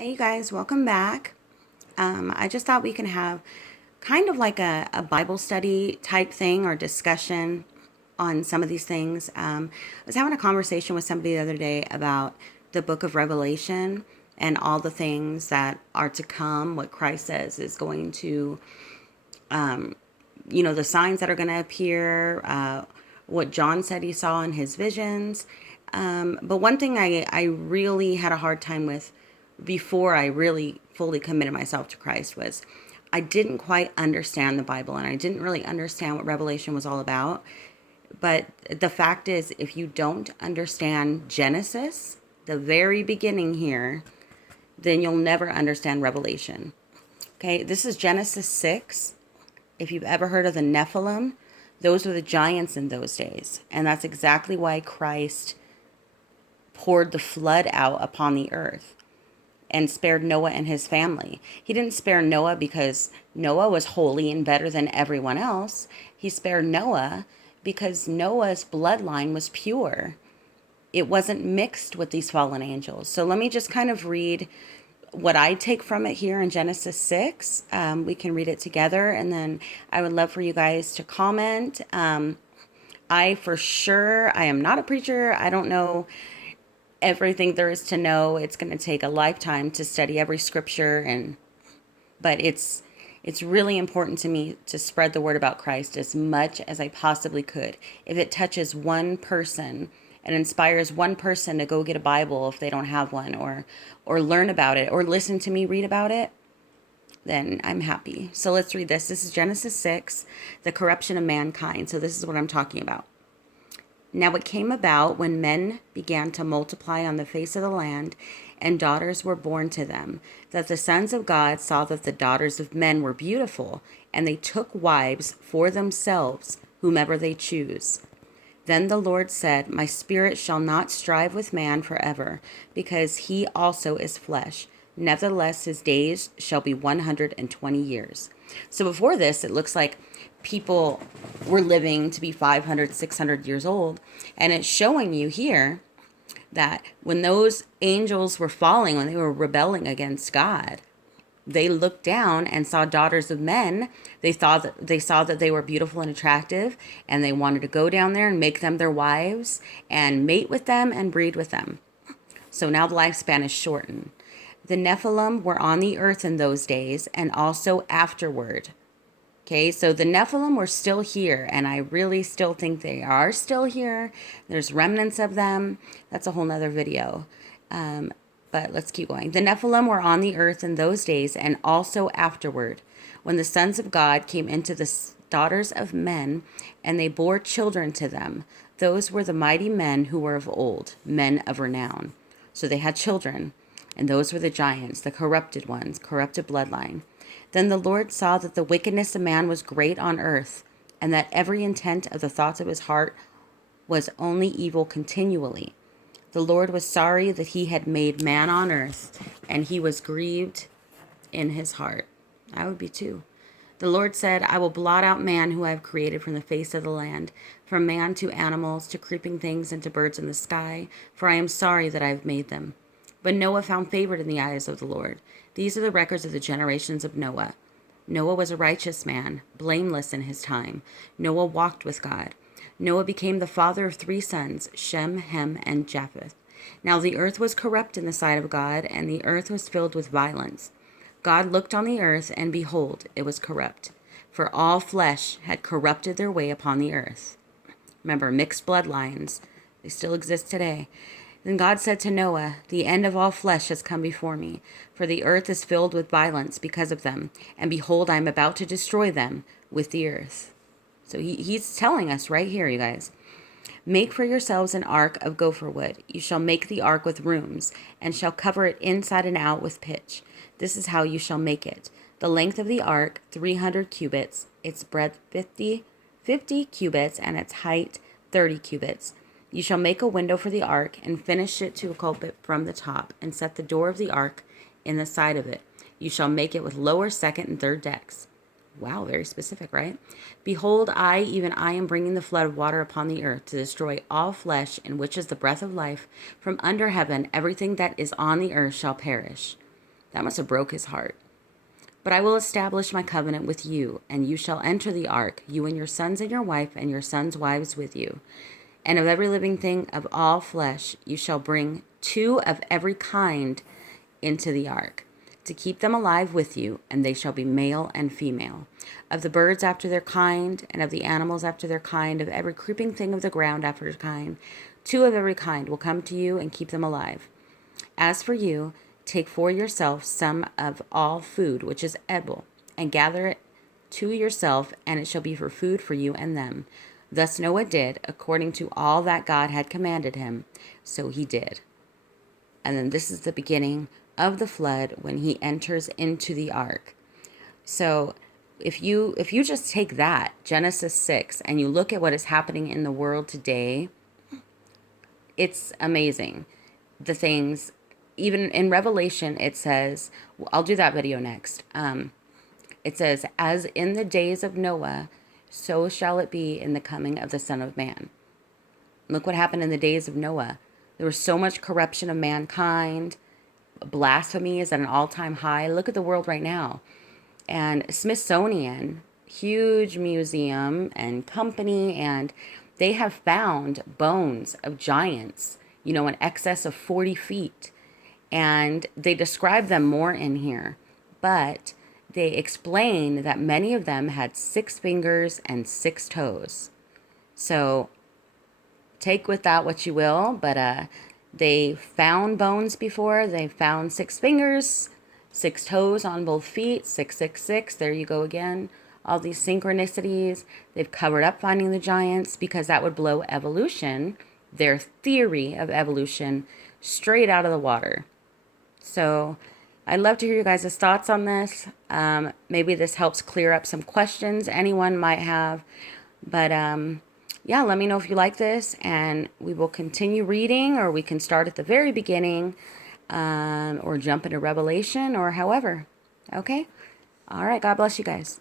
Hey you guys, welcome back. I just thought we can have kind of like a Bible study type thing or discussion on some of these things. I was having a conversation with somebody the other day about the book of Revelation and all the things that are to come, what Christ says is going to, the signs that are going to appear, what John said he saw in his visions. But one thing I really had a hard time with before I really fully committed myself to Christ was I didn't quite understand the Bible and I didn't really understand what Revelation was all about. But the fact is, if you don't understand Genesis, the very beginning here, then you'll never understand Revelation. Okay, this is Genesis 6. If you've ever heard of the Nephilim, those were the giants in those days. And that's exactly why Christ poured the flood out upon the earth and spared Noah and his family. He didn't spare Noah because Noah was holy and better than everyone else. He spared Noah because Noah's bloodline was pure. It wasn't mixed with these fallen angels. So let me just kind of read what I take from it here in Genesis 6. We can read it together, and then I would love for you guys to comment. I am not a preacher. I don't know everything there is to know. It's going to take a lifetime to study every scripture, but it's really important to me to spread the word about Christ as much as I possibly could. If it touches one person and inspires one person to go get a Bible if they don't have one, or learn about it, or listen to me read about it, then I'm happy. So let's read this. This is Genesis 6, the corruption of mankind. So this is what I'm talking about. Now it came about when men began to multiply on the face of the land, and daughters were born to them, that the sons of God saw that the daughters of men were beautiful, and they took wives for themselves, whomever they choose. Then the Lord said, My spirit shall not strive with man forever, because he also is flesh. Nevertheless, his days shall be 120 years. So before this, it looks like people were living to be 500, 600 years old. And it's showing you here that when those angels were falling, when they were rebelling against God, they looked down and saw daughters of men. They saw that they were beautiful and attractive, and they wanted to go down there and make them their wives and mate with them and breed with them. So now the lifespan is shortened. The Nephilim were on the earth in those days and also afterward. Okay, so the Nephilim were still here, and I really still think they are still here. There's remnants of them. That's a whole nother video. But let's keep going. The Nephilim were on the earth in those days and also afterward, when the sons of God came into the daughters of men, and they bore children to them. Those were the mighty men who were of old, men of renown. So they had children, and those were the giants, the corrupted ones, corrupted bloodline. Then the Lord saw that the wickedness of man was great on earth, and that every intent of the thoughts of his heart was only evil continually. The Lord was sorry that he had made man on earth, and he was grieved in his heart. I would be too. The Lord said, I will blot out man who I have created from the face of the land, from man to animals, to creeping things, and to birds in the sky, for I am sorry that I have made them. But Noah found favor in the eyes of the Lord. These are the records of the generations of Noah. Noah was a righteous man, blameless in his time. Noah walked with God. Noah became the father of 3 sons, Shem, Ham, and Japheth. Now the earth was corrupt in the sight of God, and the earth was filled with violence. God looked on the earth, and behold, it was corrupt, for all flesh had corrupted their way upon the earth. Remember, mixed bloodlines, they still exist today. Then God said to Noah, The end of all flesh has come before me, for the earth is filled with violence because of them, and behold, I am about to destroy them with the earth. So he's telling us right here, you guys. Make for yourselves an ark of gopher wood. You shall make the ark with rooms, and shall cover it inside and out with pitch. This is how you shall make it. The length of the ark, 300 cubits, its breadth 50 cubits, and its height 30 cubits. You shall make a window for the ark, and finish it to a culpit from the top, and set the door of the ark in the side of it. You shall make it with lower, second, and third decks. Wow, very specific, right? Behold, even I, am bringing the flood of water upon the earth to destroy all flesh, in which is the breath of life. From under heaven, everything that is on the earth shall perish. That must have broke his heart. But I will establish my covenant with you, and you shall enter the ark, you and your sons and your wife and your sons' wives with you. And of every living thing of all flesh you shall bring 2 of every kind into the ark, to keep them alive with you, and they shall be male and female. Of the birds after their kind, and of the animals after their kind, of every creeping thing of the ground after their kind, 2 of every kind will come to you, and keep them alive. As for you, take for yourself some of all food which is edible, and gather it to yourself, and it shall be for food for you and them. Thus Noah did, according to all that God had commanded him, so he did. And then this is the beginning of the flood when he enters into the ark. So if you just take that, Genesis 6, and you look at what is happening in the world today, it's amazing. The things, even in Revelation, it says, I'll do that video next. It says, as in the days of Noah, so shall it be in the coming of the Son of Man. Look what happened in the days of Noah. There was so much corruption of mankind. Blasphemy is at an all-time high. Look at the world right now. And Smithsonian, huge museum and company, and they have found bones of giants, in excess of 40 feet. And they describe them more in here. But they explain that many of them had 6 fingers and 6 toes. So take with that what you will, but they found bones before. They found 6 fingers, 6 toes on both feet, 666. There you go again. All these synchronicities. They've covered up finding the giants because that would blow evolution, their theory of evolution, straight out of the water. So I'd love to hear you guys' thoughts on this. Maybe this helps clear up some questions anyone might have. But yeah, let me know if you like this, and we will continue reading, or we can start at the very beginning, or jump into Revelation, or however. Okay? All right. God bless you guys.